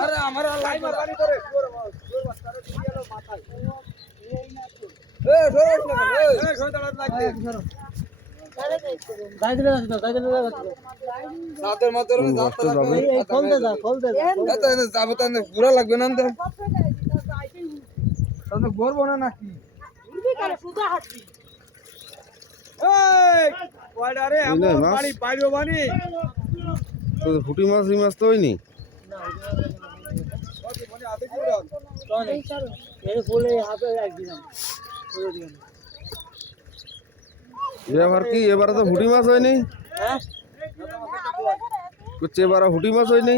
अरे हमारा लाइन में पानी करे जोर बस्ता रे दियालो माथाय ए जोर ना ए छोड़ दड़ा लागते दाई दिले जातो सातर मातर में जात लागবে এই खोल दे এটা যাবো তো পুরা লাগবে না তো তাহলে গরব না নাকি উড়বি করে সুদা হাঁটবি এই কয়ডা রে আমার পানি পাইলো বানি তো ফুটি মাছ এই মাছ তো হয়নি এবার কি এবারে তো ফুটি মাছ হয়নি কুচে এবারে ফুটি মাছ হয়নি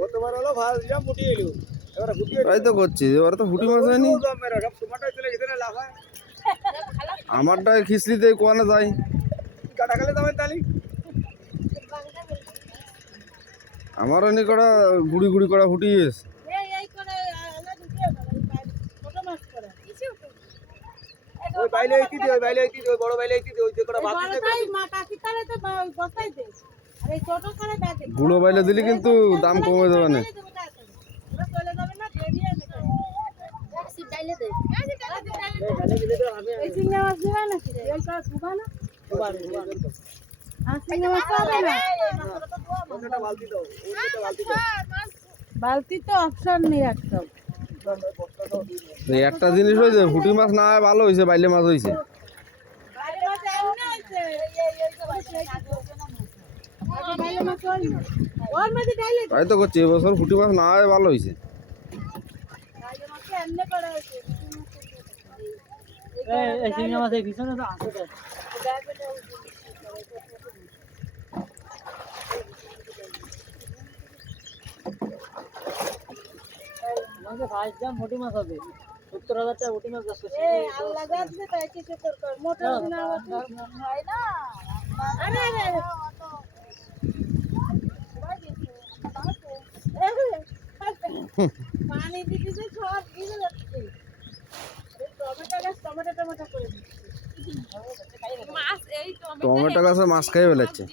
গতবার হলো ভালো যা ফুটি এলো এবারে ফুটি তাই তো করছি এবারে তো ফুটি মাছ হয়নি মেরা সব টমাটো চলে গেছে না লাফা আমারটা খিচড়িতে কোয়ানে যায় কাটা খেলে দামের তালি আমার এনে করা গুড়ি গুড়ি করা ফুটি গেছে ওই বাইলে আইতি দে ওই বাইলে আইতি দে ওই বড় বাইলে আইতি দে ওই যে করা ভাত দে মা কাকি তারে তো বসাই দে আরে ছোট করে দাও গুঁড়ো বাইলে দিলে কিন্তু দাম কমে যাবে না ওরা চলে যাবে না দেরিয়ে নেবে ট্যাক্সি ডাইলে দে ডালে দিলে তো আমি এই চিংড়ি মাছ দিবা না কি এইটা সুবা না আর চিংড়ি মাছ হবে না ওটা বালতি দাও ওটা বালতি দাও বালতি তো অপশন নেই একটা এই একটা জিনিস হয়েছে ফুটি মাছ না হয় ভালো হয়েছে বাইলে মাছ হয়েছে বাইরে মাছ এমনি আছে বাইরে মাছ ওর মধ্যে ডাইলে তাই তো করছি এবছর ফুটি মাছ না হয় ভালো হয়েছে বাইরে মাছ এমনি করা হয়েছে এই চিংড়ি মাছ এই পিছনে তো আছে আমাদের ফার্স্ট দাম মোটি মাছ হবে ৭০,০০০ টাকা মোটি মাছ আছে এ আল্লাহ গাছলে তাই কিছু কর মোটর না হয় না আরে আরে পানি দিতে সব ভিজে যাচ্ছে টমেটো করে মাছ এই টমেটো গাছে মাছ খাই বেলাচ্ছে